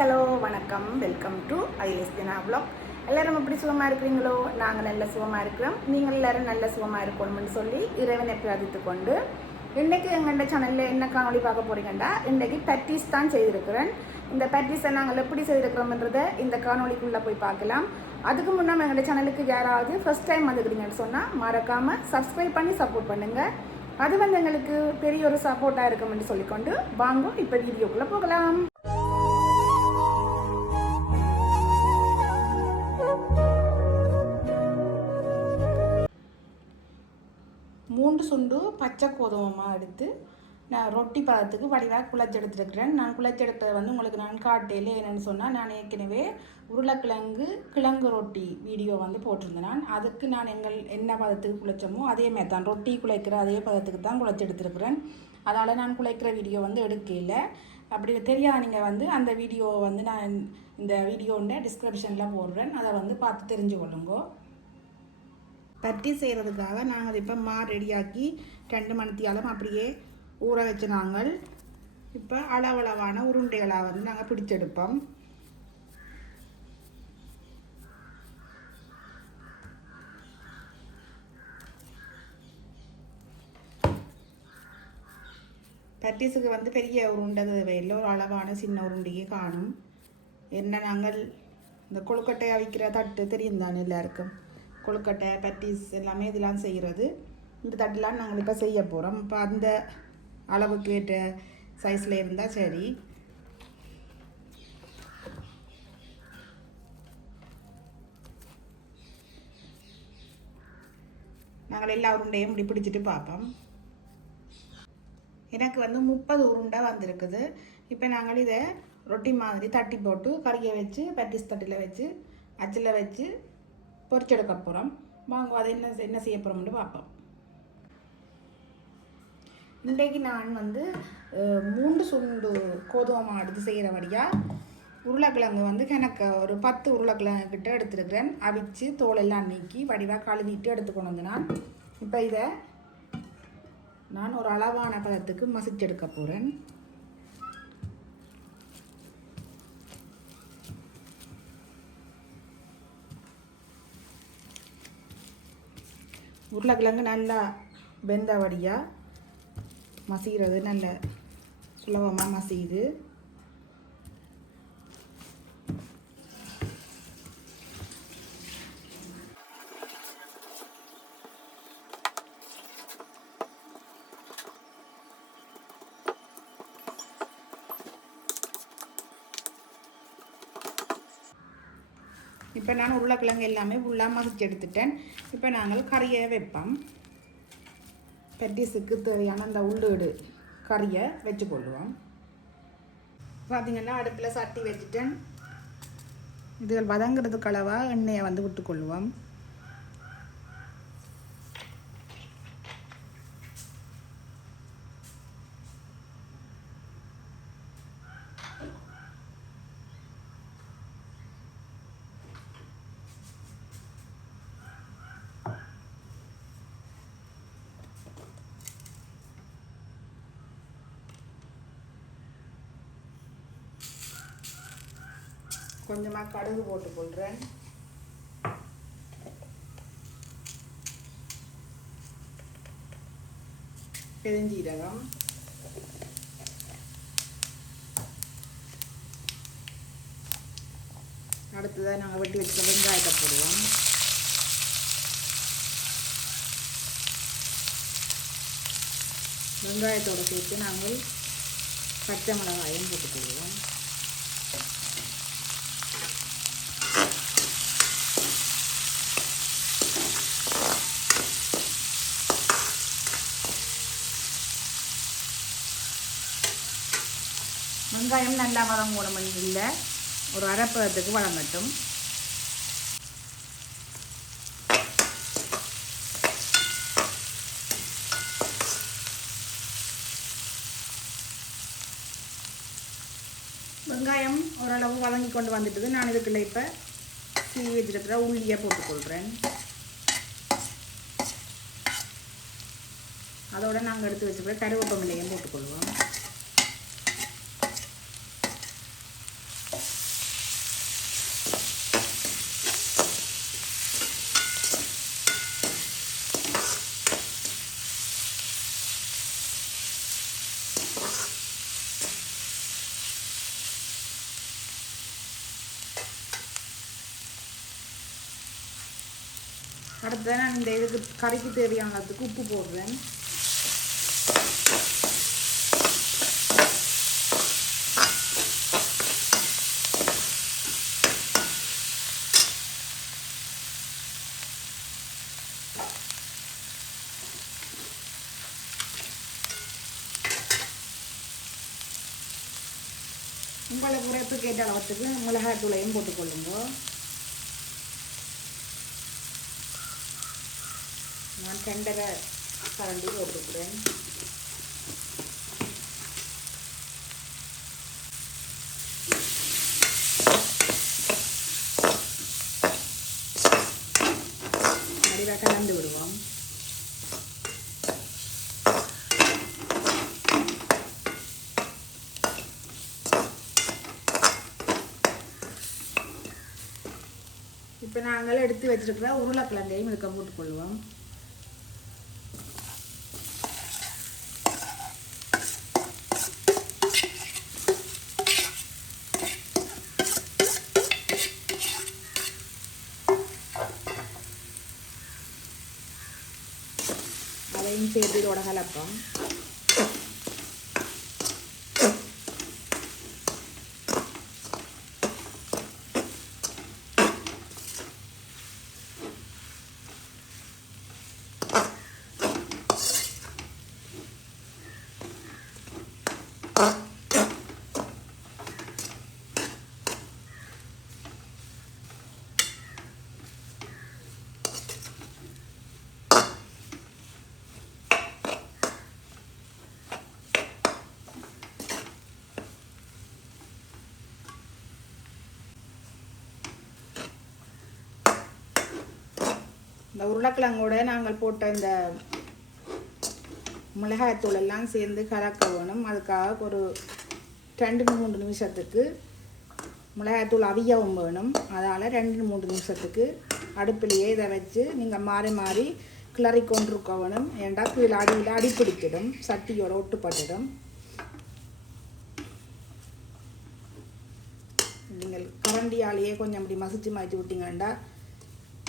Hello வணக்கம். Welcome to IS Dina blog எல்லோரும் எப்படி சுகமாக இருக்கிறீங்களோ? நாங்கள் நல்ல சுகமாக இருக்கிறோம். நீங்கள் எல்லோரும் நல்ல சுகமாக இருக்கணும்னு சொல்லி இறைவனை பிரார்த்தித்து கொண்டு இன்றைக்கு எங்கள்ட சேனலில் என்ன காணொளி பார்க்க போறீங்கன்னா இன்றைக்கு பட்டிஸ் தான் செய்திருக்கிறேன். இந்த பட்டிஸை நாங்கள் எப்படி செய்திருக்கிறோம்ன்றதை இந்த காணொளிக்குள்ளே போய் பார்க்கலாம். அதுக்கு முன்னாடி எங்களோட சேனலுக்கு யாராவது ஃபர்ஸ்ட் டைம் வந்துக்கிறீங்கன்னு சொன்னால் மறக்காமல் சப்ஸ்கிரைப் பண்ணி சப்போர்ட் பண்ணுங்கள் அது வந்து எங்களுக்கு பெரிய ஒரு சப்போர்ட்டாக இருக்கும்னு சொல்லிக்கொண்டு வாங்க இப்போ வீடியோக்குள்ளே போகலாம். மூன்று சுண்டு பச்சை கோதுமமாக எடுத்து நான் ரொட்டி பதத்துக்கு வடிவாக குழச்செடுத்துருக்கிறேன் நான் குழச்செடுத்ததை வந்து உங்களுக்கு நான் காட்டையில் என்னென்னு சொன்னால் நான் ஏற்கனவே உருளைக்கிழங்கு கிழங்கு ரொட்டி வீடியோ வந்து போட்டிருந்தேன். நான் அதுக்கு நான் எங்கள் என்ன பதத்துக்கு குழைச்சோமோ அதே மாதிரி தான். ரொட்டி குழைக்கிற அதே பதத்துக்கு தான் குழைச்செடுத்துருக்கிறேன் அதனால் நான் குழைக்கிற வீடியோ வந்து எடுக்கல. அப்படி தெரியாத நீங்கள் வந்து அந்த வீடியோவை வந்து நான் இந்த வீடியோண்ட டிஸ்கிரிப்ஷனில் போடுறேன். அதை வந்து பார்த்து தெரிஞ்சு கொள்ளுங்கோ பட்டி செய்கிறதுக்காக நாங்கள் இப்போ மா ரெடியாக்கி ரெண்டு மணித்தியாலும் அப்படியே ஊற வச்சு நாங்கள். இப்போ அளவளவான உருண்டைகளாக வந்து நாங்கள் பிடிச்செடுப்போம். பட்டீஸுக்கு வந்து பெரிய உருண்டை தேவையில்லை ஒரு அளவான சின்ன உருண்டையே காணும். என்ன நாங்கள் இந்த கொழுக்கட்டையை வைக்கிற தட்டு தெரியும் தானே எல்லாருக்கும்? கொழுக்கட்டை பட்டிஸ் எல்லாமே இதெல்லாம் செய்கிறது இந்த தட்டுலாம் நாங்கள் இப்போ செய்ய போகிறோம் இப்போ அந்த அளவுக்கு ஏற்ற சைஸில் இருந்தால் சரி. நாங்கள் எல்லா உருண்டையும் இப்படி பிடிச்சிட்டு பார்ப்போம். எனக்கு வந்து முப்பது உருண்டை வந்திருக்குது. இப்போ நாங்கள் இதை ரொட்டி மாதிரி தட்டி போட்டு கறியை வச்சு பட்டிஸ் தட்டில் வச்சு அச்சில் வச்சு பொரிச்செடுக்க போகிறோம் வாங்க அதை என்ன என்ன செய்ய போகிறோம்னு பார்ப்போம். இன்றைக்கு நான் வந்து மூன்று சுண்டு கோதுமை எடுத்து செய்கிறபடியாக உருளைக்கிழங்கு வந்து எனக்கு ஒரு பத்து உருளைக்கிழங்கு கிட்ட எடுத்துருக்கிறேன். அவிச்சு தோலெல்லாம் நீக்கி வடிவாக கழுவிட்டு எடுத்துக்கொண்டு வந்து நான் இப்போ இதை நான் ஒரு அளவான பதத்துக்கு மசிச்செடுக்க போகிறேன் உருளைக்கிழங்கு நல்லா வெந்தபடியாக மசிகிறது நல்ல சுலபமாக மசியுது இப்போ நான் உருளைக்கிழங்கு எல்லாமே ஃபுல்லாக மசிச்சு எடுத்துட்டேன். இப்போ நாங்கள் கறியை வைப்போம். பெட்டிஸுக்கு தேவையான அந்த உள்ளீடு கறியை வச்சு கொள்ளுவோம் பார்த்திங்கன்னா அடுப்பில் சட்டி வச்சுட்டேன். இதுகள் வதங்கிறதுக்கு அளவாக எண்ணெயை வந்து விட்டுக்கொள்வோம். கொஞ்சமாக கடுகு போட்டுக்கொள்கிறேன் பெருஞ்சீரகம். அடுத்ததாக நாங்கள் வெட்டி வச்சுக்க வெங்காயத்தை போடுவோம். வெங்காயத்தோடு சேர்த்து நாங்கள் பச்சை மிளகாயும் போட்டுக்கொள்வோம். வெங்காயம் நல்லா வதங்கணும் இல்லை ஒரு அரைப்பதத்துக்கு வதங்கட்டும். வெங்காயம் ஓரளவு வதங்கி கொண்டு வந்துட்டது. நான் இதுக்குள்ள இப்போ சீவி வச்சிருக்கிற உள்ளியை போட்டுக்கொள்கிறேன் அதோட நாங்கள் எடுத்து வச்சுக்கிற கருவேப்பமிலையும் போட்டுக்கொள்வோம் அடுத்து நான் இந்த இதுக்கு கறிக்கு தேவையானதுக்கு உப்பு போடுறேன். உங்களை குறைப்பு கேட்ட அளவுக்கு மிளகாய் தூளையும் போட்டுக்கொள்ளுங்க. நான் ரெண்டரை கரண்டி போட்டுக்கிறேன் கலந்து விடுவோம் இப்போ நாங்கள் எடுத்து வச்சிருக்கிற உருளைக்கிழங்கையும் இதுக்க போட்டுக்கொள்வோம் அதையும் சேர்த்து இதோட கலப்போம் இந்த உருளைக்கிழங்கோட நாங்கள் போட்ட இந்த மிளகாய்த்தூள் எல்லாம் சேர்ந்து கலக்க வேணும் அதுக்காக ஒரு ரெண்டு மூன்று நிமிஷத்துக்கு மிளகாய்த்தூள் அவியவும் வேணும். அதால் ரெண்டு மூன்று நிமிஷத்துக்கு அடுப்பிலேயே இதை வச்சு நீங்கள் மாறி மாறி கிளறி கொண்டிருக்க வேணும். ஏண்டா கீழே அடியில் அடிப்பிடிச்சிடும் சட்டியோட ஒட்டுப்பட்டுடும். நீங்கள் கரண்டியாலேயே கொஞ்சம் அப்படி மசிச்சு மசிச்சு விட்டீங்கன்னா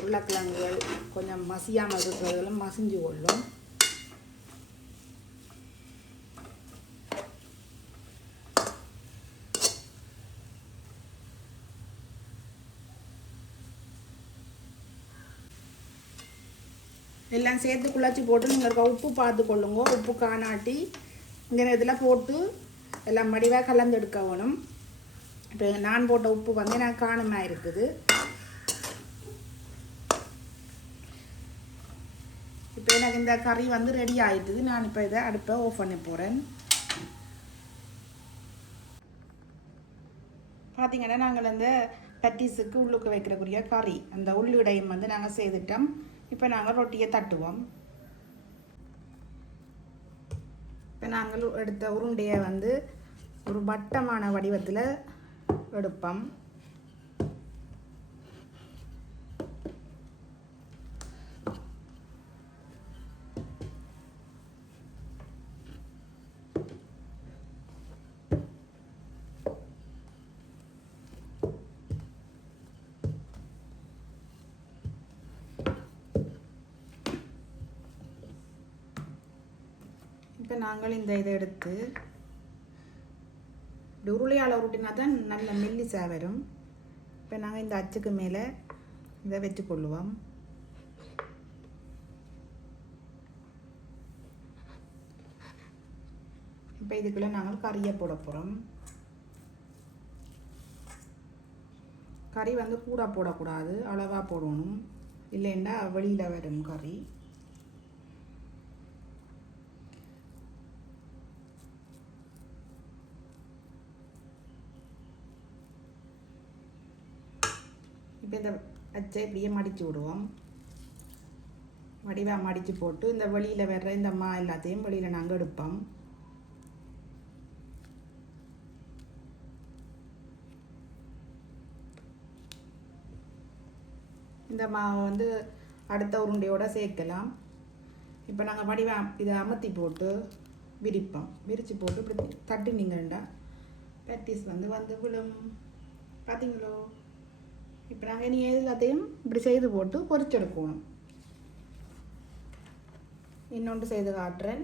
உருளைக்கிழங்குகள் கொஞ்சம் மசியாமல் இருக்கிறதெல்லாம் மசிஞ்சு கொள்ளும். எல்லாம் சேர்த்து குழச்சி போட்டு நீங்கள் இருக்க உப்பு பார்த்து கொள்ளுங்க. உப்பு காணாட்டி இந்த இதில் போட்டு எல்லாம் மடிவாக கலந்து எடுக்க வேணும். இப்போ நான் போட்ட உப்பு வந்து எனக்கு காணுமா இருக்குது. இப்போ எனக்கு இந்த கறி வந்து ரெடி ஆகிட்டுது நான் இப்போ இதை அடுப்பை ஆஃப் பண்ண போகிறேன் பார்த்தீங்கன்னா நாங்கள் இந்த பட்டீஸுக்கு உள்ளுக்கு வைக்கிறக்குரிய கறி அந்த உள்ளுடையும் வந்து நாங்கள் செய்துட்டோம். இப்போ நாங்கள் ரொட்டியை தட்டுவோம். இப்போ நாங்கள் எடுத்த உருண்டையை வந்து ஒரு வட்டமான வடிவத்தில் எடுப்போம். நாங்கள் இந்த இதை எடுத்து இப்படி உருளையால் உருட்டினா தான் நல்ல மெல்லி வரும். இப்போ நாங்கள் இந்த அச்சுக்கு மேலே இதை வச்சு கொள்ளுவோம் இப்போ இதுக்குள்ளே நாங்கள் கறியை போட போகிறோம் கறி வந்து கூட போடக்கூடாது அளவாக போடணும். இல்லைன்னா வெளியில் வரும் கறி. இப்போ இந்த அச்சை இப்படியே மடித்து விடுவோம். வடிவாக மடித்து போட்டு இந்த வெளியில் வர்ற இந்த மா எல்லாத்தையும் வெளியில் நாங்கள் எடுப்போம். இந்த மாவை வந்து அடுத்த உருண்டையோடு சேர்க்கலாம். இப்போ நாங்கள் வடிவம் இதை அமர்த்தி போட்டு விரிப்போம். விரித்து போட்டு இப்படி தட்டினீங்கண்டா பேட்டிஸ் வந்து வந்து விழும். பார்த்தீங்களோ? இப்போ நாங்கள் இனி எல்லாத்தையும் இப்படி செய்து போட்டு பொறிச்செடுக்கணும் இன்னொன்று செய்து காட்டுறேன்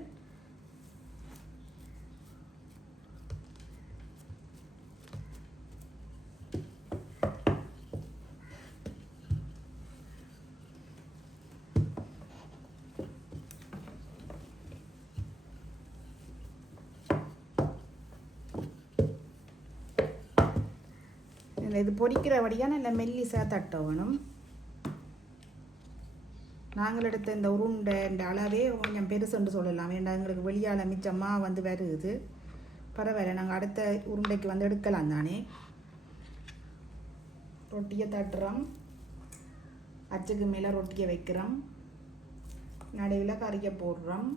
இது பொரிக்கிற வழியாக நல்ல மெல்லிசாக தட்ட வேணும் நாங்கள் எடுத்த இந்த உருண்டை இந்த அளவே கொஞ்சம் பெருசுன்னு சொல்லலாம். ஏன்னா எங்களுக்கு வெளியால் மிச்சமாக வந்து வருது. பரவாயில்ல நாங்கள் அடுத்த உருண்டைக்கு வந்து எடுக்கலாம் தானே? ரொட்டியை தட்டுறோம். அச்சுக்கு மேலே ரொட்டியை வைக்கிறோம். நடுவில் கறியை போடுறோம்.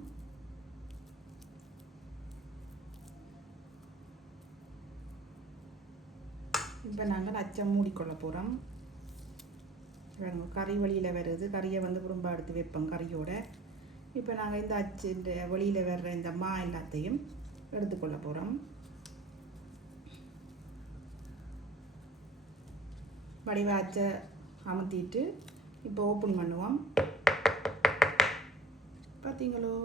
இப்போ நாங்கள் அச்சம் மூடிக்கொள்ள போகிறோம் கறி வழியில் வருது கறியை வந்து குறும்பா எடுத்து வைப்போம் கறியோட. இப்போ நாங்கள் இந்த அச்சு இந்த வெளியில் வர்ற இந்த மா எல்லாத்தையும் எடுத்துக்கொள்ள போகிறோம் வடிவ அச்சை அமுத்திட்டு இப்போ ஓப்பன் பண்ணுவோம். பார்த்தீங்களோ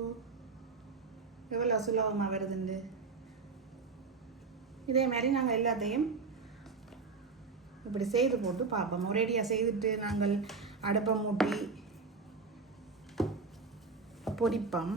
எவ்வளோ சுலபமாக வருதுண்டு இதே மாதிரி நாங்கள் எல்லாத்தையும் இப்படி செய்து போட்டு பார்ப்போம். ஒரேடியாக செய்துட்டு நாங்கள் அடுப்பை மூட்டி பொரிப்போம்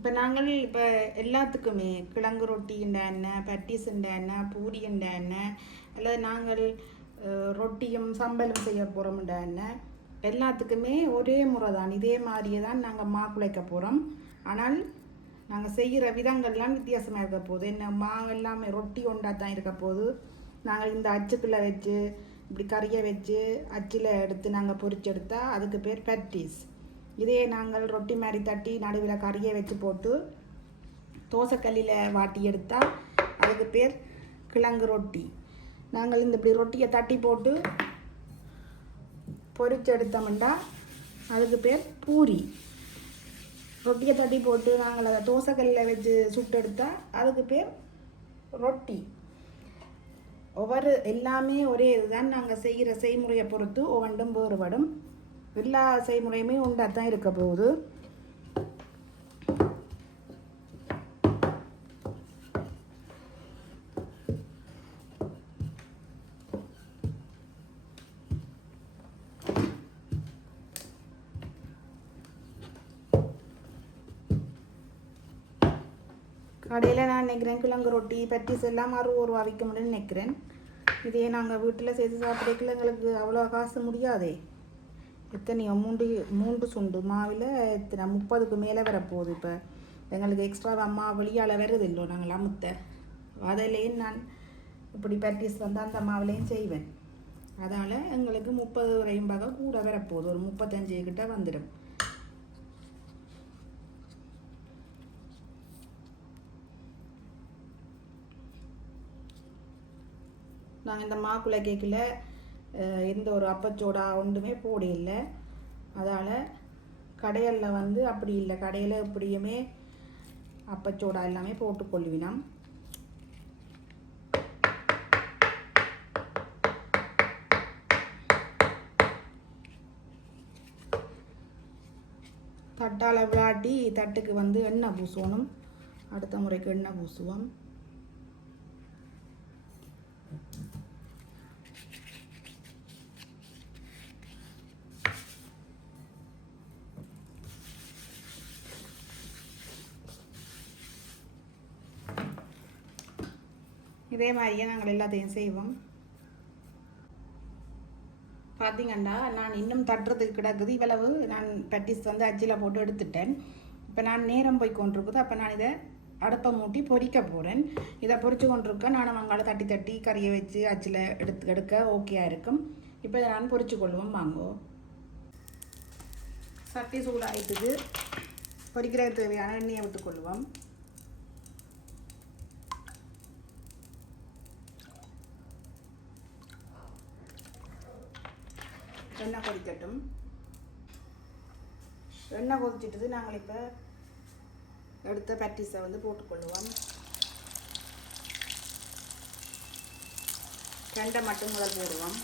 இப்போ நாங்கள் இப்போ எல்லாத்துக்குமே கிழங்கு ரொட்டின்ற எண்ணெய் பட்டிஸுன்ற எண்ணெய் பூரின்ற எண்ணெய் அல்லது நாங்கள் ரொட்டியும் சம்பலும் செய்ய போகிறோம்ன்ற எண்ணெய். எல்லாத்துக்குமே ஒரே முறை தான் இதே மாதிரியே தான் நாங்கள் மா குலைக்க போகிறோம் ஆனால் நாங்கள் செய்கிற விதங்கள்லாம் வித்தியாசமாக இருக்க போகுது. என்ன மா எல்லாமே ரொட்டி ஒன்றா தான் இருக்க போகுது. நாங்கள் இந்த அச்சுக்குள்ளே வச்சு இப்படி கறியை வச்சு அச்சில் எடுத்து நாங்கள் பொரிச்செடுத்தா அதுக்கு பேர் பட்டிஸ். இதே நாங்கள் ரொட்டி மாதிரி தட்டி நடுவில் கறியை வச்சு போட்டு தோசைக்கல்லில் வாட்டி எடுத்தால் அதுக்கு பேர் கிழங்கு ரொட்டி. நாங்கள் இந்த இப்படி ரொட்டியை தட்டி போட்டு பொரிச்சு எடுத்தோம்னா அதுக்கு பேர் பூரி. ரொட்டியை தட்டி போட்டு நாங்கள் அதை தோசைக்கல்லில் வச்சு சுட்டு எடுத்தால் அதுக்கு பேர் ரொட்டி. ஒவ்வொரு எல்லாமே ஒரே இதுதான். நாங்கள் செய்கிற செய்முறையை பொறுத்து ஒவ்வொன்றும் வேறுபடும். எல்லா செய்முறையுமே உண்டாக தான் இருக்க போகுது. கடையில் நான் நினைக்கிறேன் கிழங்கு ரொட்டி பட்டிஸ் எல்லாம் ஒரு ரூபா விற்க முடியும்னு நினைக்கிறேன். இதே நாங்கள் வீட்டில் செய்து சாப்பிட்றதுக்குள்ள எங்களுக்கு அவ்வளோ காசு முடியாதே. எத்தனையோ மூன்று மூன்று சுண்டு. மாவில் எத்தனை முப்பதுக்கு மேலே வரப்போகுது இப்போ. எங்களுக்கு எக்ஸ்ட்ரா அம்மா வெளியால் வருது இல்லை நாங்கள் அமுத்த. அதிலேயும் நான் இப்படி பட்டிஸ் வந்து அந்த மாவுலேயும் செய்வேன். அதால் எங்களுக்கு முப்பது வரையும் பாக கூட வரப்போகுது ஒரு முப்பத்தஞ்சு கிட்ட வந்துடும். நாங்கள் இந்த மாக்குள்ள கேக்கில். எந்த ஒரு அப்பச்சோடா ஒன்றுமே போட இல்லை. அதால் கடையலில் வந்து அப்படி இல்லை. கடையில் எப்படியுமே அப்பச்சோடா எல்லாமே போட்டுக்கொள்வினோம் தட்டால் விளாட்டி தட்டுக்கு வந்து எண்ணெய் பூசணும் அடுத்த முறைக்கு எண்ணெய் பூசுவோம். இதே மாதிரியே நாங்கள் எல்லாத்தையும் செய்வோம் பார்த்தீங்கன்னா நான் இன்னும் தட்டுறதுக்கு கிடக்குது இவ்வளவு நான் பட்டிஸ் வந்து அச்சில் போட்டு எடுத்துட்டேன் இப்போ நான் நேரம் போய் கொண்டிருக்குது அப்போ நான் இதை அடுப்பை மூட்டி பொறிக்க போகிறேன் இதை பொறிச்சு கொண்டிருக்க நான் வெங்காயம் தட்டி தட்டி கறியை வச்சு அச்சில் எடுத்து எடுக்க ஓகேயாக இருக்கும் இப்போ இதை நான் பொறிச்சு கொள்வோம் வாங்கோ சட்டி சூடாயிட்டுது பொறிக்கிறதுக்கு தேவையான எண்ணெயை விட்டுக்கொள்வோம் எண்ணெய் கொதிக்கட்டும் எண்ணெய் கொதிச்சிட்டது. நாங்கள் இப்போ எடுத்த பேட்டிஸை வந்து போட்டுக்கொள்வோம் கெண்டை மட்டும் முதல் போடுவோம்.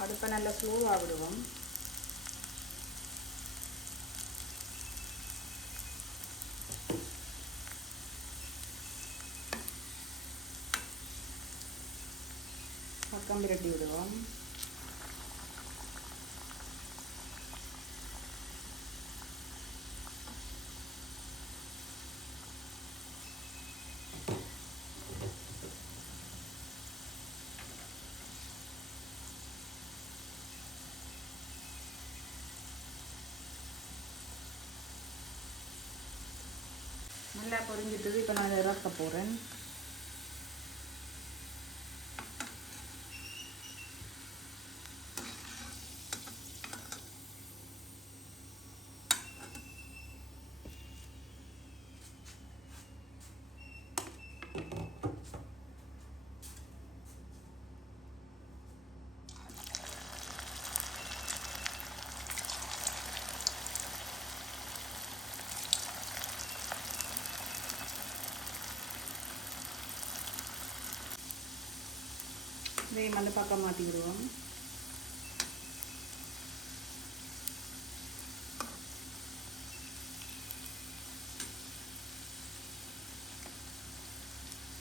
அடுப்பை நல்லா ஸ்லோவாக விடுவோம் பக்கம் பிரட்டி விடுவோம் நல்லா பொரிஞ்சிட்டது. இப்போ நான் இறக்க போகிறேன் இதே மாதிரி பக்கம் மாற்றி விடுவோம்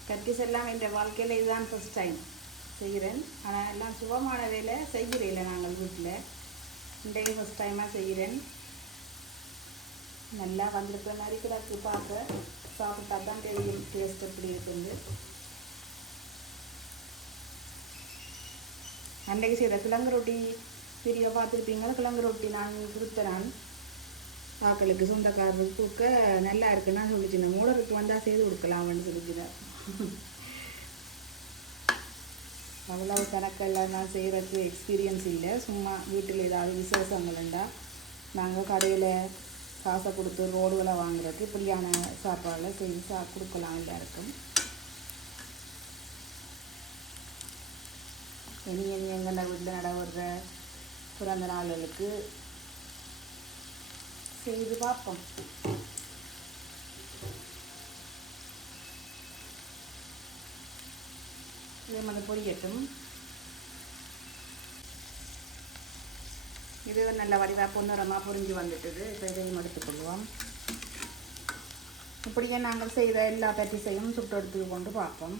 கட்டிஸ் எல்லாம் இந்த வாழ்க்கையில் இதுதான் ஃபஸ்ட் டைம் செய்கிறேன் ஆனால் எல்லாம் சுகமான வேலை செய்கிறேன் நாங்கள் வீட்டில் இன்றைக்கு ஃபஸ்ட் டைமாக செய்கிறேன் நல்லா வந்திருக்கிற மாதிரி கிடக்கு பார்க்க சாப்பிட்டா தான் தெரியும் டேஸ்ட் எப்படி இருக்குது அன்றைக்கு செய்த கிழங்கு ரொட்டி வீடியோ பார்த்துருப்பீங்களா கிழங்கு ரொட்டி நான் கொடுத்தேன் மக்களுக்கு ஆக்களுக்கு சொந்தக்காரருக்கு கொடுக்க நல்லா இருக்குன்னு சொல்லிச்சுனேன் மூலருக்கு வந்தால் செய்து கொடுக்கலாம்னு சொல்லிச்சுனேன் அவ்வளவு கணக்கெல்லாம் நான் செய்கிறதுக்கு எக்ஸ்பீரியன்ஸ் இல்லை. சும்மா வீட்டில் ஏதாவது இருந்தால் நாங்கள் கடையில் காசை கொடுத்து ரோடுகளை வாங்குறதுக்கு இப்படியான சாப்பாடெல்லாம் செய்து சா கொடுக்கலாம் எல்லாருக்கும். இனி இனி எங்கள் வீட்டில் நடவுற பிறந்த நாளுகளுக்கு செய்து பார்ப்போம். இதே மாதிரி பொரியட்டும் இது நல்ல வடிவாக பொன்னிறமாக பொரிஞ்சு வந்துட்டுது. இப்போ இதையும் எடுத்துக்கொள்வோம். இப்படியே நாங்கள் செய்த எல்லா பட்டிசையும் சுட்டு கொண்டு பார்ப்போம்.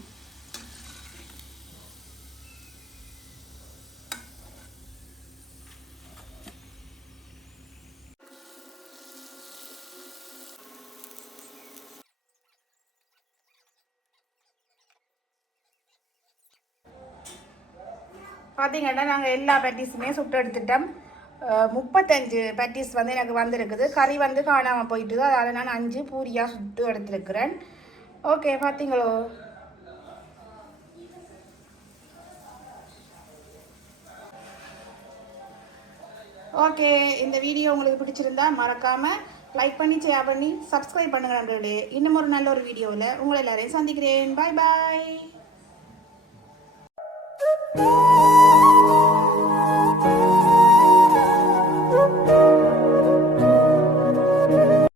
பார்த்தீங்கன்னா நாங்கள் எல்லா பேட்டிஸுமே சுட்டு எடுத்துட்டோம். முப்பத்தஞ்சு பேட்டிஸ் வந்து எனக்கு வந்திருக்குது. கறி வந்து காணாமல் போயிட்டுது. அதனால் நான் அஞ்சு பூரியாக சுட்டு எடுத்துருக்குறேன். ஓகே பார்த்தீங்களோ ஓகே இந்த வீடியோ உங்களுக்கு பிடிச்சிருந்தா மறக்காமல் லைக் பண்ணி ஷேர் பண்ணி சப்ஸ்கிரைப் பண்ணுங்க நம்மளுடைய இன்னும் ஒரு நல்ல ஒரு வீடியோவில் உங்களை எல்லாரையும் சந்திக்கிறேன். பாய் பாய்